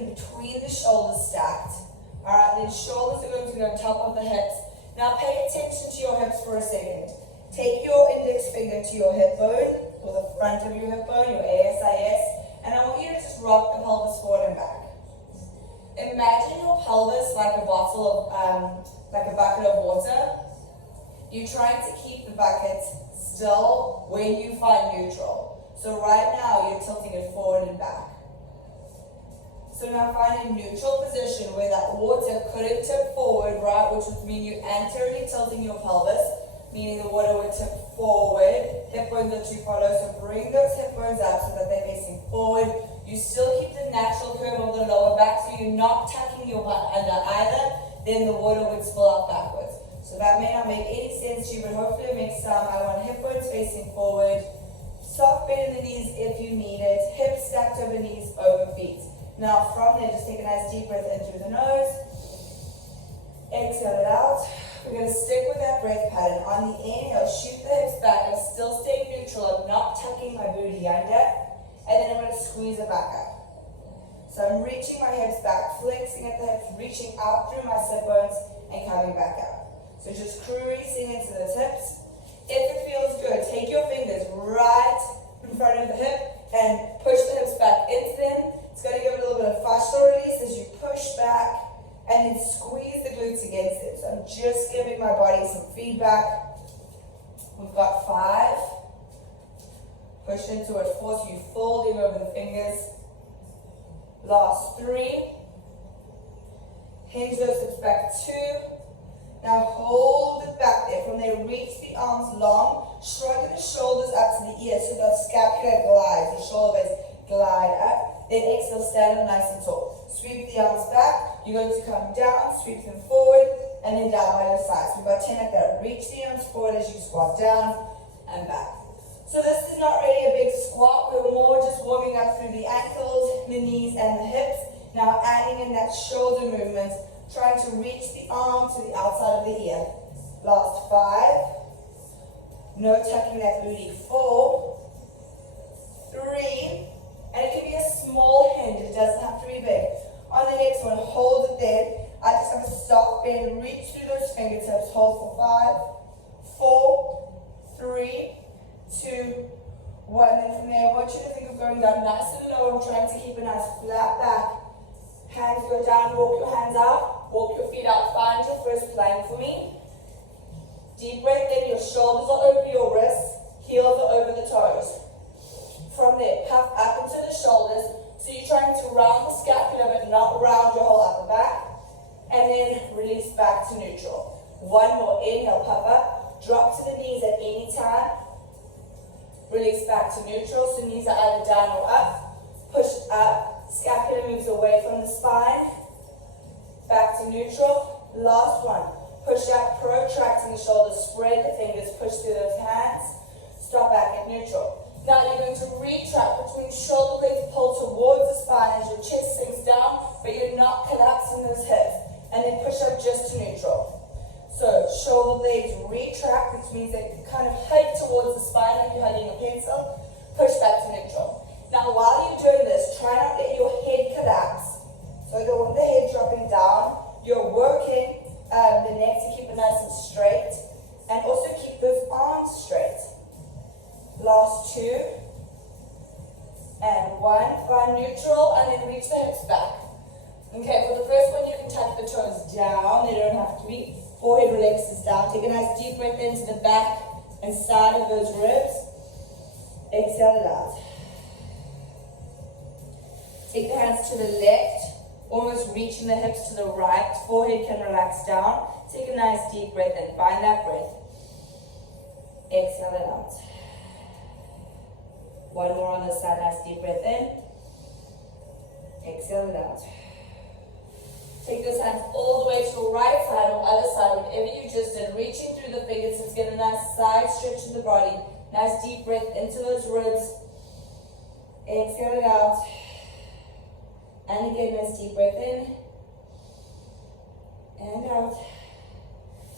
in between the shoulders stacked. Alright, then shoulders are going to go on top of the hips. Now pay attention to your hips for a second. Take your index finger to your hip bone, or the front of your hip bone, your ASIS, and I want you to just rock the pelvis forward and back. Imagine your pelvis like a bottle of, like a bucket of water. You're trying to keep the bucket still when you find neutral. So right now you're tilting it forward and back. So now find a neutral position where that water couldn't tip forward, right? Which would mean you're anteriorly tilting your pelvis, meaning the water would tip forward. Hip bones are to follow, so bring those hip bones up so that they're facing forward. You still keep the natural curve of the lower back, so you're not tucking your butt under either, then the water would spill out backwards. So that may not make any sense to you, but hopefully it makes some. I want hip bones facing forward, soft bend in the knees if you need it, hips stacked over knees, over feet. Now from there, just take a nice deep breath in through the nose. Exhale it out. We're going to stick with that breath pattern. On the inhale, shoot the hips back. I'm still staying neutral. I'm not tucking my booty under. And then I'm going to squeeze it back up. So I'm reaching my hips back, flexing at the hips, reaching out through my sit bones, and coming back up. So just cruising into those hips. If it feels good, take your fingers right in front of the hip and push the hips back into them. It's going to give it a little bit of fascial release as you push back and then squeeze the glutes against it. So I'm just giving my body some feedback. We've got 5. Push into it, 4, so you're folding over the fingers. Last 3. Hinge those hips back, 2. Now hold it back there. From there, reach the arms long, shrug the shoulders up to the ears so that scapula glides, the shoulders glide up. Then exhale, stand up nice and tall. Sweep the arms back. You're going to come down, sweep them forward, and then down by your sides. We've got 10 like that. Reach the arms forward as you squat down and back. So this is not really a big squat. We're more just warming up through the ankles, the knees, and the hips. Now adding in that shoulder movement, trying to reach the arm to the outside of the ear. Last 5. No tucking that booty. 4, 3, and it can be a small hinge. It doesn't have to be big. On the next one, hold it there. I just have a soft bend. Reach through those fingertips. Hold for 5, 4, 3, 2, 1. And from there, I want you to think of going down nice and low. I'm trying to keep a nice flat back. Hands go down. Walk your hands out. Walk your feet out. Find your first plank for me. Deep breath in. Your shoulders are over your wrists. Heels are over the toes. From there, puff up into the shoulders. So you're trying to round the scapula, but not round your whole upper back. And then release back to neutral. One more. Inhale, puff up. Drop to the knees at any time. Release back to neutral. So knees are either down or up. Push up. Scapula moves away from the spine. Back to neutral. Last one. Push up, protracting the shoulders. Spread the fingers. Push through those hands. Stop back at neutral. Now you're going to retract between shoulder blades, pull towards the spine as your chest sinks down, but you're not collapsing those hips. And then push up just to neutral. So shoulder blades retract, which means they kind of hug towards the spine like you're hugging a pencil. Push back to neutral. Now while you're doing this, try not to let your head collapse. So I don't want the head dropping down. You're working the neck to keep it nice and straight. And also keep those arms straight. Last 2, and 1, find neutral, and then reach the hips back. Okay, for the first one, you can tuck the toes down, they don't have to be. Forehead relaxes down. Take a nice deep breath into the back and side of those ribs. Exhale it out. Take the hands to the left, almost reaching the hips to the right. Forehead can relax down. Take a nice deep breath in, find that breath. Exhale it out. One more on this side, nice deep breath in. Exhale it out. Take those hands all the way to the right side or other side, whatever you just did. Reaching through the fingertips, get a nice side stretch in the body. Nice deep breath into those ribs. Exhale it out. And again, nice deep breath in. And out.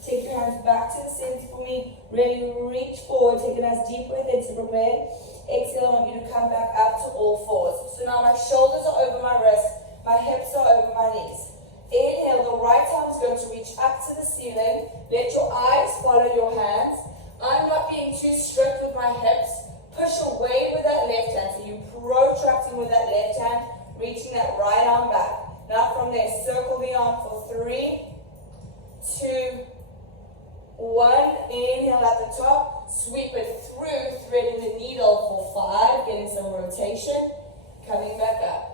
Take your hands back to the center for me. Really reach forward. Take a nice deep breath in to prepare. Exhale, I want you to come back up to all fours. So now my shoulders are over my wrists. My hips are over my knees. Inhale, the right arm is going to reach up to the ceiling. Let your eyes follow your hands. I'm not being too strict with my hips. Push away with that left hand. So you're protracting with that left hand, reaching that right arm back. Now from there, circle the arm for 3, 2, 1. Inhale at the top. Sweep it through, threading the needle for 5, getting some rotation. Coming back up.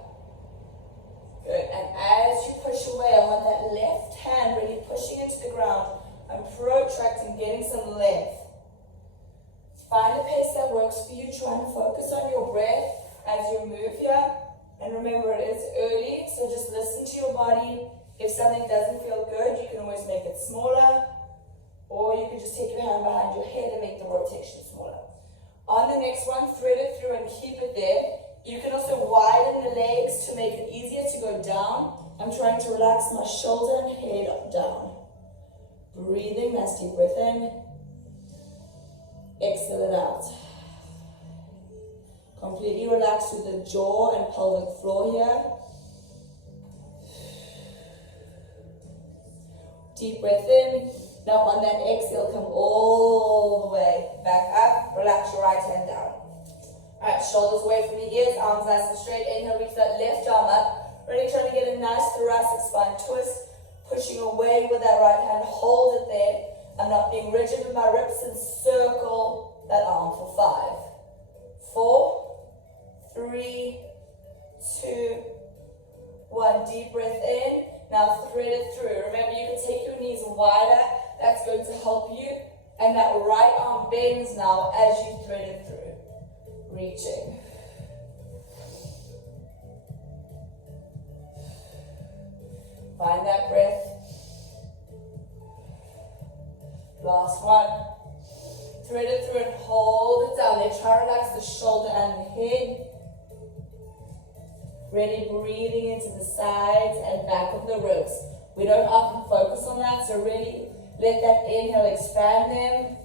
Good. And as you push away, I want that left hand really pushing into the ground. I'm protracting, getting some length. Find a pace that works for you. Try and focus on your breath as you move here. And remember, it is early, so just listen to your body. If something doesn't feel good, you can always make it smaller. Or you can just take your hand behind your head and make the rotation smaller. On the next one, thread it through and keep it there. You can also widen the legs to make it easier to go down. I'm trying to relax my shoulder and head down. Breathing, nice deep breath in. Exhale it out. Completely relax through the jaw and pelvic floor here. Deep breath in. Now on that exhale, come all the way back up. Relax your right hand down. Alright, shoulders away from the ears, arms nice and straight. Inhale, reach that left arm up. Really trying to get a nice thoracic spine twist. Pushing away with that right hand, hold it there. I'm not being rigid with my ribs, and circle that arm for 5, 4, 3, 2, 1. Deep breath in. Now thread it through. Remember, you can take your knees wider. That's going to help you. And that right arm bends now as you thread it through. Reaching. Find that breath. Last one. Thread it through and hold it down. Then try to relax the shoulder and the head. Really breathing into the sides and back of the ribs. We don't often focus on that, so really let that inhale expand them.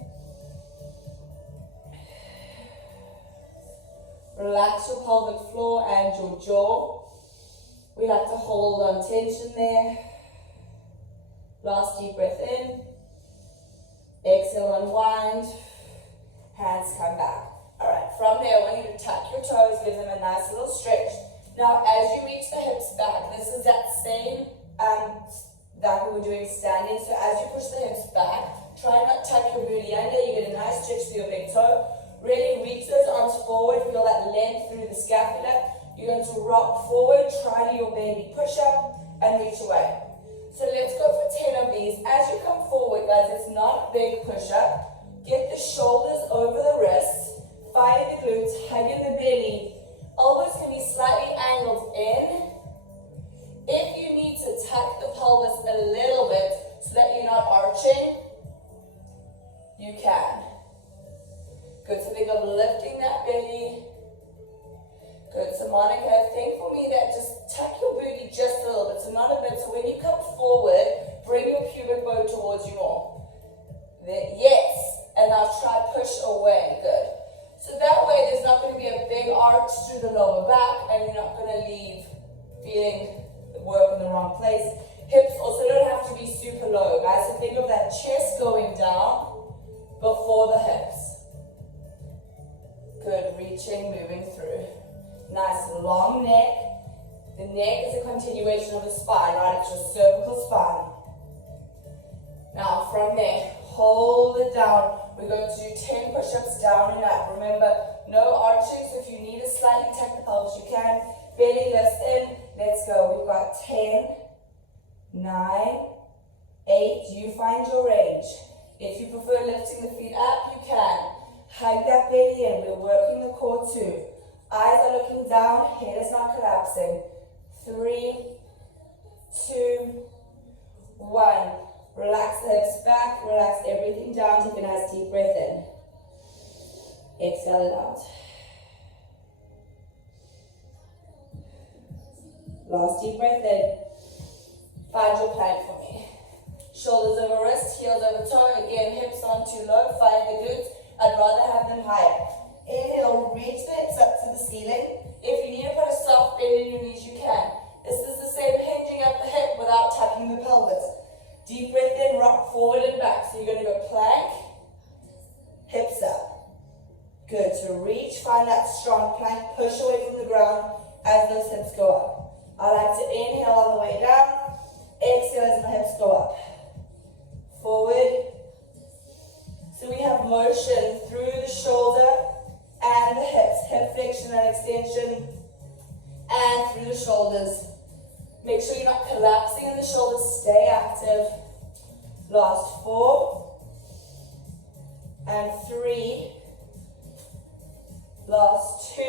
Relax your pelvic floor and your jaw. We like to hold on tension there. Last deep breath in. Exhale, unwind. Hands come back. Alright, from there, I want you to tuck your toes, give them a nice little stretch. Now, as you reach the hips back, this is that same that we were doing standing. So as you push the hips back, try not to tuck your booty under. You get a nice stretch through your big toe. Really reach those arms forward. Feel that length through the scapula. You're going to rock forward. Try to your baby push up and reach away. So let's go for 10 of these. As you come forward, guys, it's not a big push up. Get the shoulders over the wrists. Fire the glutes. Hug in the belly. Elbows can be slightly angled in. If you need to tuck the pelvis a little bit so that you're not arching, you can. Good, so think of lifting that belly. Good, so Monica, think for me that just tuck your booty just a little bit, so not a bit. So when you come forward, bring your pubic bone towards you more. There, yes, and now try push away, good. So that way there's not going to be a big arch through the lower back and you're not going to leave feeling work in the wrong place. Hips also don't have to be super low, guys. So think of that chest going down before the hips. Good, reaching, moving through. Nice long neck. The neck is a continuation of the spine, right? It's your cervical spine. Now from there, hold it down. We're going to do 10 push-ups down and up. Remember, no arching, so if you need to slightly tuck the pelvis, you can. Belly lifts in. Let's go. We've got 10, 9, 8. You find your range. If you prefer lifting the feet up, you can. Hug that belly in. We're working the core too. Eyes are looking down. Head is not collapsing. 3, 2, 1. Relax the hips back, relax everything down, take a nice deep breath in. Exhale it out. Last deep breath in. Find your plank for me. Shoulders over wrist, heels over toe. Again, hips aren't too low, find the glutes. I'd rather have them higher. Inhale, reach the hips up to the ceiling. If you need to put a soft bend in your knees, you can. This is tapping the pelvis. Deep breath in, rock forward and back. So you're going to go plank, hips up. Good. So reach, find that strong plank, push away from the ground as those hips go up. I like to inhale on the way down, exhale as my hips go up. Forward. So we have motion through the shoulder and the hips, hip flexion and extension, and through the shoulders. Make sure you're not collapsing in the shoulders, stay active. Last 4 and 3. Last 2.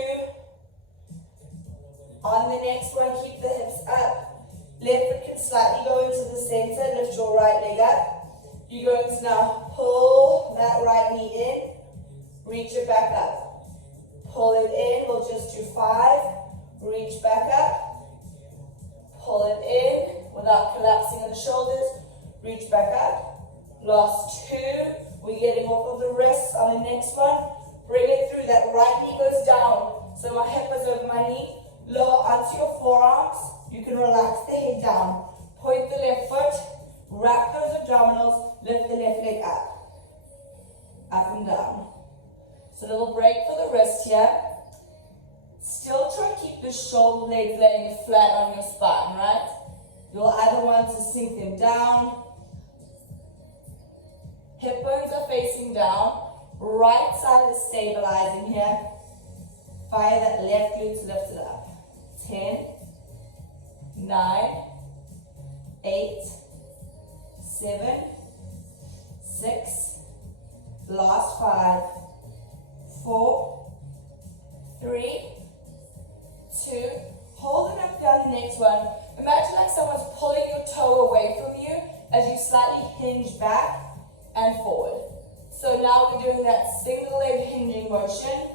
On the next one, keep the hips up. Left foot can slightly go into the center, lift your right leg up. You're going to now pull that right knee in, reach it back up. Pull it in, we'll just do 5, reach back up. Pull it in without collapsing in the shoulders. Reach back up. Last 2. We're getting off of the wrists on the next one. Bring it through. That right knee goes down. So my hip is over my knee. Lower onto your forearms. You can relax the head down. Point the left foot. Wrap those abdominals. Lift the left leg up. Up and down. So a little break for the wrist here. Still try to keep the shoulder blades laying flat on your spine, right? You'll either want to sink them down. Hip bones are facing down. Right side is stabilizing here. Fire that left glute to lift it up. 10, 9, 8, 7, 6, last 5, 4, 3, 2, hold it up down the next one. Imagine like someone's pulling your toe away from you as you slightly hinge back and forward. So now we're doing that single leg hinging motion.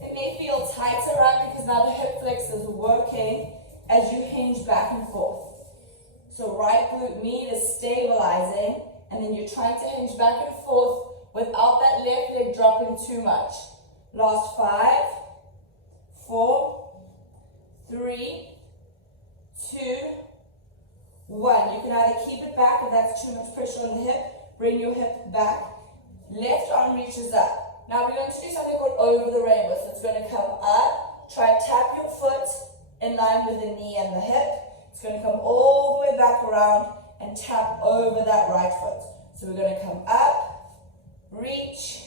It may feel tighter, right? Because now the hip flexors are working as you hinge back and forth. So right glute med is stabilizing, and then you're trying to hinge back and forth without that left leg dropping too much. Last 5, 4, 3, 2, 1. You can either keep it back if that's too much pressure on the hip. Bring your hip back. Left arm reaches up. Now we're going to do something called over the rainbow. So it's going to come up. Try to tap your foot in line with the knee and the hip. It's going to come all the way back around and tap over that right foot. So we're going to come up, reach,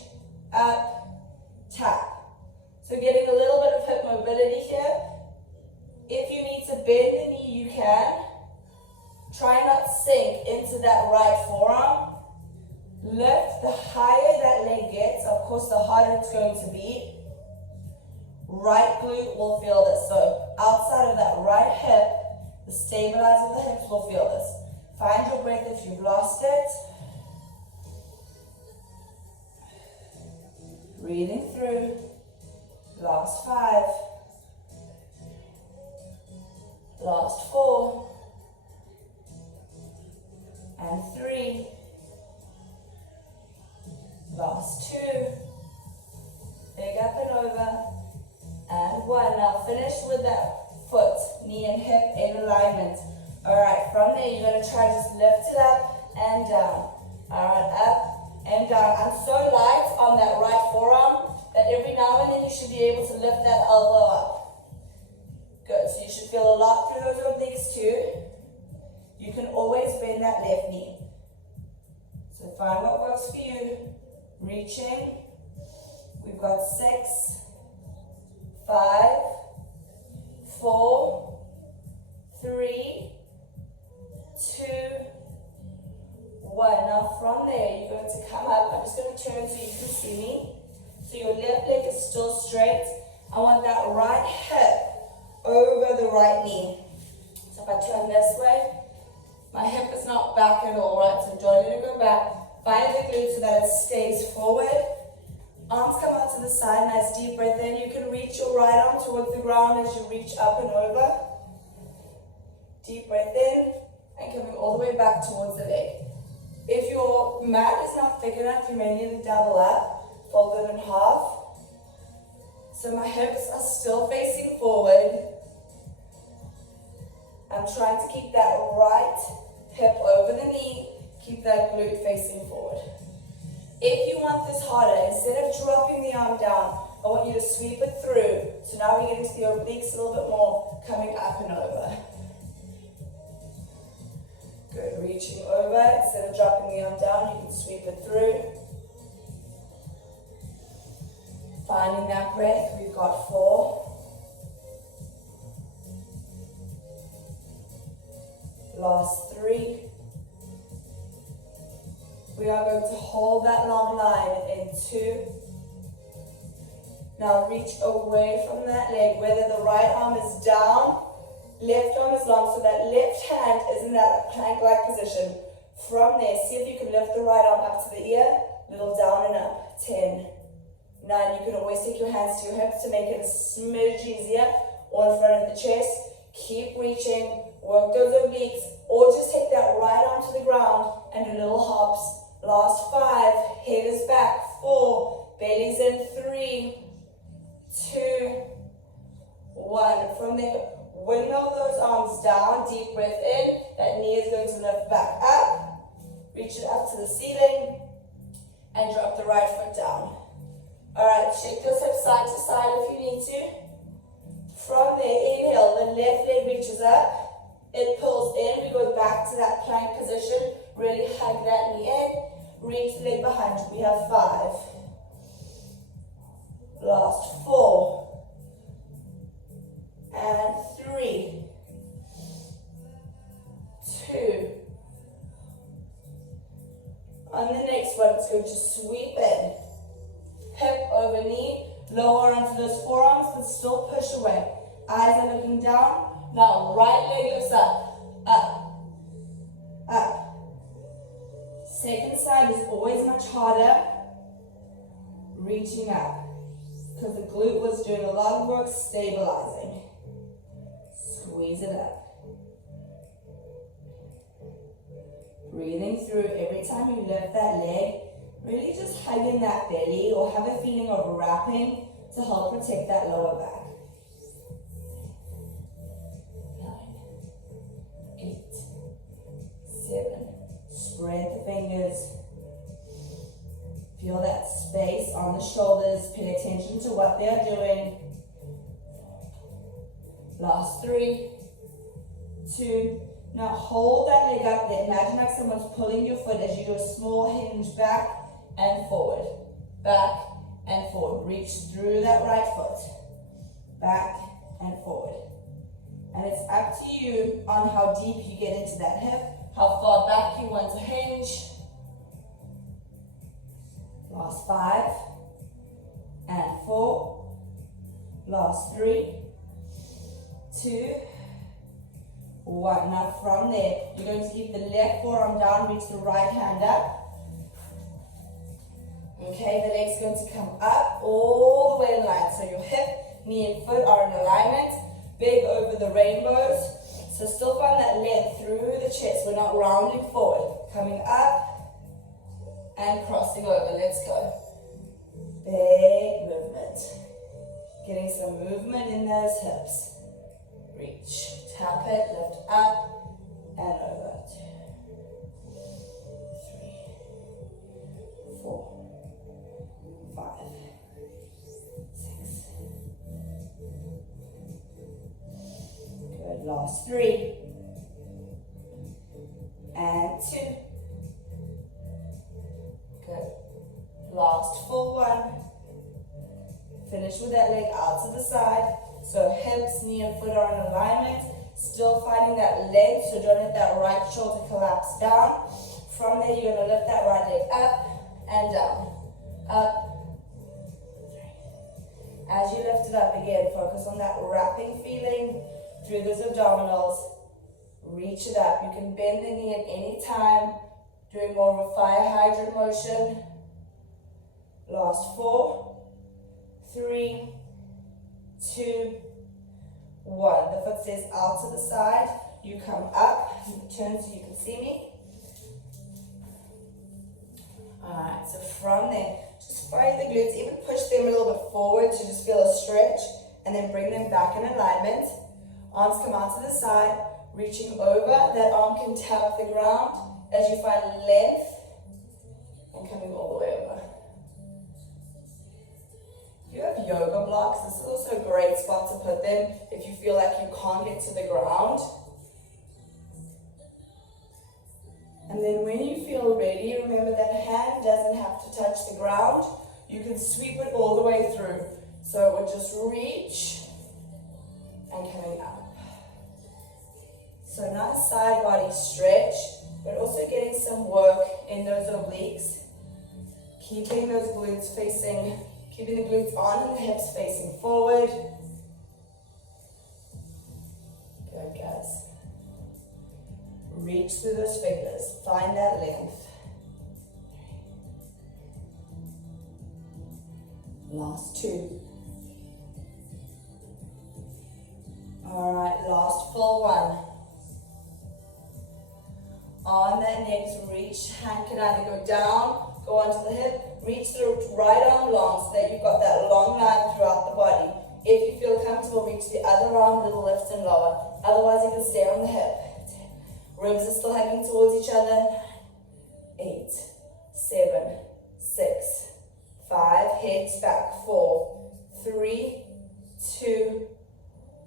up, tap. So getting a little bit of hip mobility here. If you need to bend the knee, you can. Try not sink into that right forearm. Lift. The higher that leg gets, of course, the harder it's going to be. Right glute will feel this. So outside of that right hip, the stabilizer of the hips will feel this. Find your breath if you've lost it. Breathing through. Last 5. Last 4. And 3. Last 2. Leg up and over. And 1. Now finish with that foot, knee and hip in alignment. Alright, from there you're going to try just lift it up and down. Alright, up and down. I'm so light on that right forearm that every now and then you should be able to lift that elbow up. Good, so you should feel a lot through those obliques too. You can always bend that left knee. So find what works for you. Reaching. We've got 6, 5, 4, 3, 2, 1. Now from there, you're going to come up. I'm just going to turn so you can see me. So your left leg is still straight. I want that right hip over the right knee. So if I turn this way, my hip is not back at all, right? So don't let it go back. Find the glute so that it stays forward. Arms come out to the side, nice deep breath in. You can reach your right arm towards the ground as you reach up and over. Deep breath in and coming all the way back towards the leg. If your mat is not thick enough, you may need to double up, fold it in half. So my hips are still facing forward. I'm trying to keep that right hip over the knee, keep that glute facing forward. If you want this harder, instead of dropping the arm down, I want you to sweep it through. So now we get into the obliques a little bit more, coming up and over. Good, reaching over, instead of dropping the arm down, you can sweep it through. Finding that breath, we've got 4. Last 3. We are going to hold that long line in 2. Now reach away from that leg, whether the right arm is down, left arm is long, so that left hand is in that plank-like position. From there, see if you can lift the right arm up to the ear, little down and up. 10, 9, you can always take your hands to your hips to make it a smidge easier, or in front of the chest. Keep reaching, work those obliques, or just take that right arm to the ground and do little hops. Last 5, head is back. 4, belly's in. 3, 2, 1. From there, windmill those arms down, deep breath in. That knee is going to lift back up. Reach it up to the ceiling and drop the right foot down. Alright, shake those hips side to side if you need to. From there, inhale, the left leg reaches up. It pulls in, we go back to that plank position. Really hug that knee in. Reach the leg behind you. We have 5. Last 4. And 3. 2. On the next one, it's going to sweep in. Hip over knee, lower onto those forearms, but still push away. Eyes are looking down. Now, right leg lifts up, up, up. Second side is always much harder. Reaching up, because the glute was doing a lot of work stabilizing. Squeeze it up. Breathing through every time you lift that leg. Really just hug in that belly or have a feeling of wrapping to help protect that lower back. 9, 8, 7. Spread the fingers. Feel that space on the shoulders. Pay attention to what they are doing. Last 3, 2. Now hold that leg up there. Imagine like someone's pulling your foot as you do a small hinge back and forward, back and forward. Reach through that right foot, back and forward. And it's up to you on how deep you get into that hip, how far back you want to hinge. Last 5 and 4. Last 3, 2, 1. Now from there, you're going to keep the left forearm down, reach the right hand up. Okay, the leg's going to come up all the way in line. So your hip, knee and foot are in alignment. Big over the rainbows. So still find that length through the chest. We're not rounding forward. Coming up and crossing over. Let's go. Big movement. Getting some movement in those hips. Reach. Tap it, lift up and over. 2, 3, 4. 5, 6. Good. Last 3 and 2. Good. Last full one. Finish with that leg out to the side. So hips, knee and foot are in alignment. Still finding that leg, so don't let that right shoulder collapse down. From there, you're going to lift that right leg up and down. Up. As you lift it up again, focus on that wrapping feeling through those abdominals. Reach it up. You can bend the knee at any time, doing more of a fire hydrant motion. Last 4, 3, 2, 1. The foot stays out to the side. You come up. You turn so you can see me. Alright, so from there, just fire the glutes, even push them a little bit forward to just feel a stretch, and then bring them back in alignment. Arms come out to the side. Reaching over, that arm can tap the ground as you find length and coming all the way over. If you have yoga blocks, this is also a great spot to put them if you feel like you can't get to the ground. And then when you feel ready, remember that hand doesn't have to touch the ground. You can sweep it all the way through. So it would just reach and coming up. So nice side body stretch, but also getting some work in those obliques. Keeping those glutes facing, keeping the glutes on and the hips facing forward. Good, guys. Reach through those fingers, find that length. Last two. All right, last full one. On that next reach, hand can either go down, go onto the hip, reach the right arm long so that you've got that long line throughout the body. If you feel comfortable, reach the other arm, little lift and lower. Otherwise, you can stay on the hip. Ribs are still hugging towards each other. 8, 7, 6, 5. Heads back. 4, 3, 2,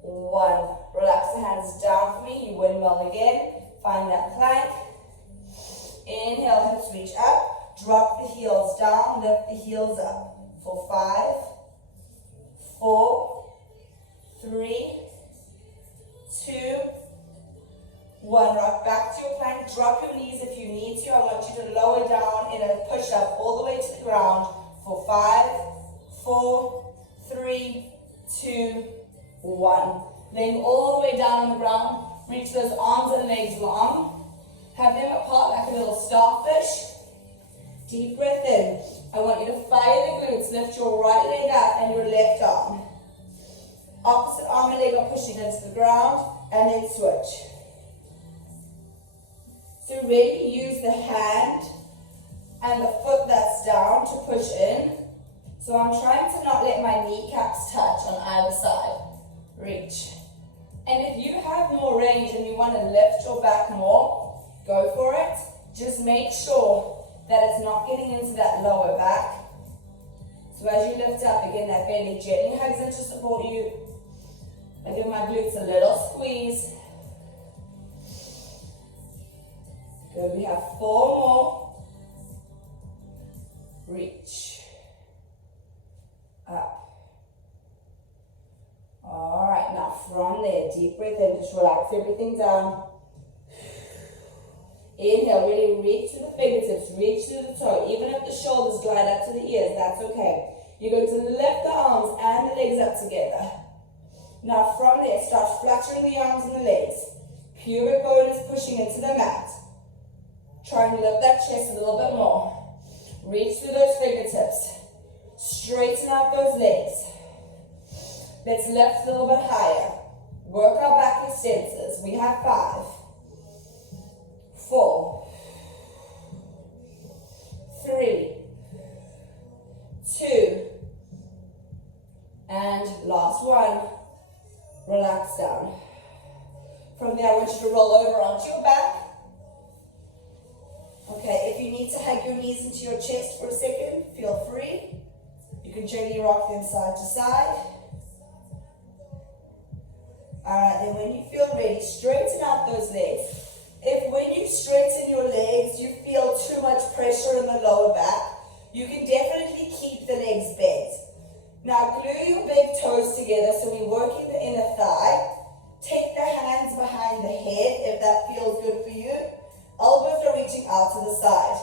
1. Relax the hands down for me. You windmill again. Find that plank. Inhale, hips reach up. Drop the heels down. Lift the heels up. For 5, 4, 3, 2, 1. Rock back to your plank. Drop your knees if you need to. I want you to lower down in a push-up all the way to the ground. For 5, 4, 3, 2, 1. Laying all the way down on the ground. Reach those arms and legs long. Have them apart like a little starfish. Deep breath in. I want you to fire the glutes. Lift your right leg up and your left arm. Opposite arm and leg are pushing into the ground, and then switch. So really use the hand and the foot that's down to push in. So I'm trying to not let my kneecaps touch on either side. Reach. And if you have more range and you want to lift your back more, go for it. Just make sure that it's not getting into that lower back. So as you lift up, again, that belly gently hugs in to support you. I give my glutes a little squeeze. Good, we have 4 more. Reach. Up. All right, now from there, deep breath in, just relax everything down. Inhale, really reach to the fingertips, reach to the toe. Even if the shoulders glide up to the ears, that's okay. You're going to lift the arms and the legs up together. Now from there, start fluttering the arms and the legs. Pubic bone is pushing into the mat. Try and lift that chest a little bit more. Reach through those fingertips. Straighten out those legs. Let's lift a little bit higher. Work our back extensors. We have 5, 4, 3, 2, and last one. Relax down. From there, I want you to roll over onto your back. Okay, if you need to hug your knees into your chest for a second, feel free. You can gently rock them side to side. Alright, then when you feel ready, straighten out those legs. If when you straighten your legs, you feel too much pressure in the lower back, you can definitely keep the legs bent. Now glue your big toes together, so we're working the inner thigh. Take the hands behind the head if that feels good for you. Elbows are reaching out to the side.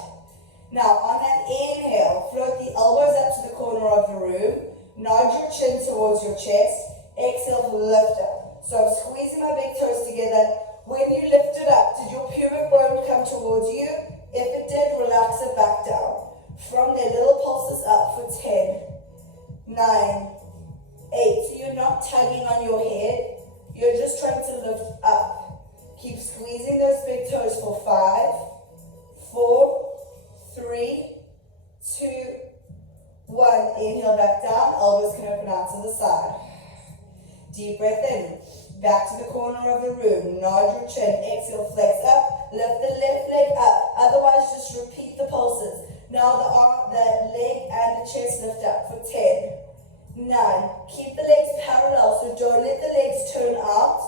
Now on that inhale, float the elbows up to the corner of the room. Nod your chin towards your chest. Exhale to lift up. So I'm squeezing my big toes together. When you lift it up, did your pubic bone come towards you? If it did, relax it back down. From there, little pulses up for 10, 9, 8. So you're not tugging on your head. You're just trying to lift up. Keep squeezing those big toes for 5, 4, 3, 2, 1. Inhale back down. Elbows can open out to the side. Deep breath in. Back to the corner of the room. Nod your chin. Exhale, flex up. Lift the left leg up. Otherwise, just repeat the pulses. Now the arm, the leg and the chest lift up for 10, 9. Keep the legs parallel, so don't let the legs turn out.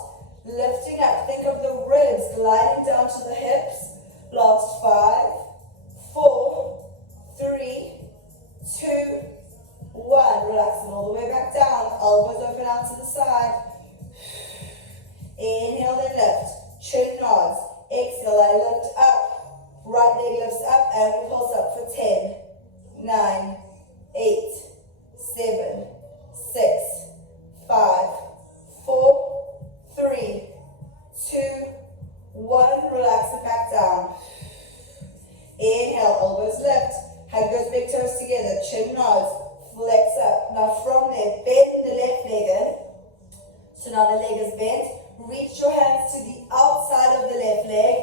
Lifting up. Think of the ribs gliding down to the hips. Last 5, 4, 3, 2, 1. Relaxing all the way back down. Elbows open out to the side. Inhale and lift. Chin nods. Exhale and lift up. Right leg lifts up and we pulse up for 10, 9, 8, 7, 6, 5, 4, 3, 2, 1. Relax it back down. Inhale, elbows lift. Hug those big toes together. Chin nods. Flex up. Now from there, bend the left leg in. So now the leg is bent. Reach your hands to the outside of the left leg.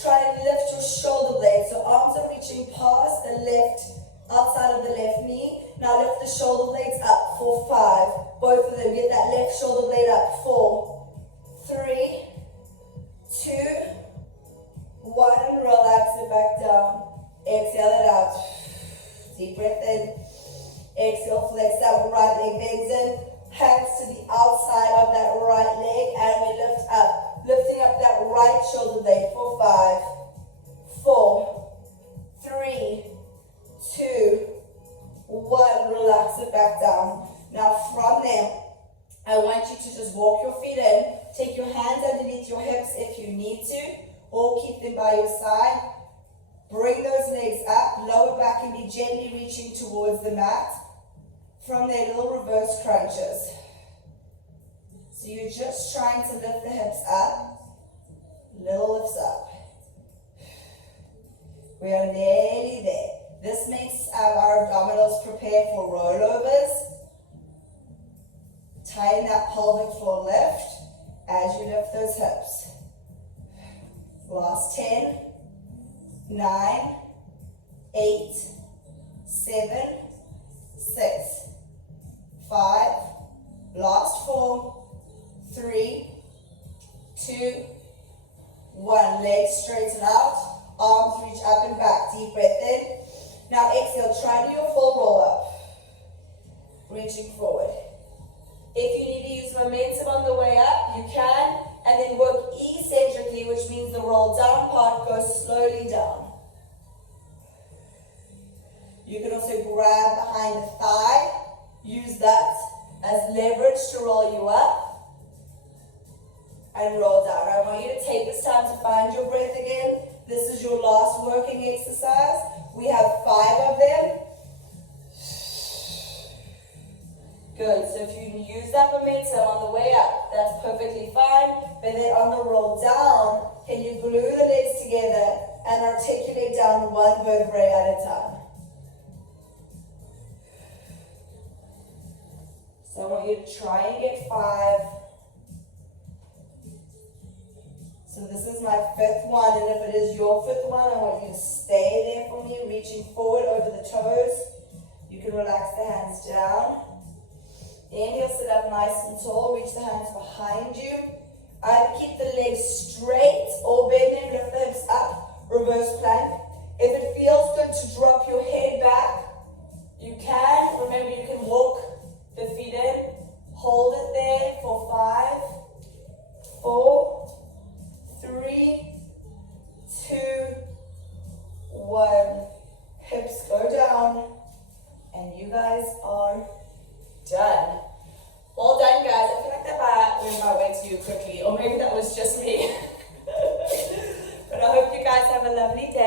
Try and lift your shoulder blades. So arms are reaching past the left, outside of the left knee. Now lift the shoulder blades up for 5. Both of them. Get that left shoulder blade up. 4, 3, 2, 1. Relax it back down. Exhale it out. Deep breath in. Exhale, flex up. Right leg bends in. Hands to the outside of that right leg and we lift up. Lifting up that right shoulder blade for 5, 4, 3, 2, 1. Relax it back down. Now from there, I want you to just walk your feet in. Take your hands underneath your hips if you need to, or keep them by your side. Bring those legs up. Lower back and be gently reaching towards the mat. From there, little reverse crunches. So you're just trying to lift the hips up. Little lifts up. We are nearly there. This makes our abdominals prepare for rollovers. Tighten that pelvic floor lift as you lift those hips. Last 10, 9, 8, 7, 6, 5, last 4, 3, 2, 1. Legs straighten out, arms reach up and back. Deep breath in. Now exhale, try to do your full roll up. Reaching forward. If you need to use momentum on the way up, you can, and then work eccentrically, which means the roll down part goes slowly down. You can also grab behind the thigh. Use that as leverage to roll you up and roll down. I want you to take this time to find your breath again. This is your last working exercise. We have 5 of them. Good. So if you can use that momentum on the way up, that's perfectly fine. But then on the roll down, can you glue the legs together and articulate down one vertebrae at a time? So I want you to try and get 5. So this is my 5th one, and if it is your 5th one, I want you to stay there for me, reaching forward over the toes. You can relax the hands down. Inhale, sit up nice and tall, reach the hands behind you. Either keep the legs straight or bend them, lift the hips up, reverse plank. If it feels good to drop your head back, you can. Remember, you can walk the feet in, hold it there for 5, 4, 3, 2, 1. Hips go down, and you guys are done. Well done, guys. I feel like that went my way too quickly, or maybe that was just me. But I hope you guys have a lovely day.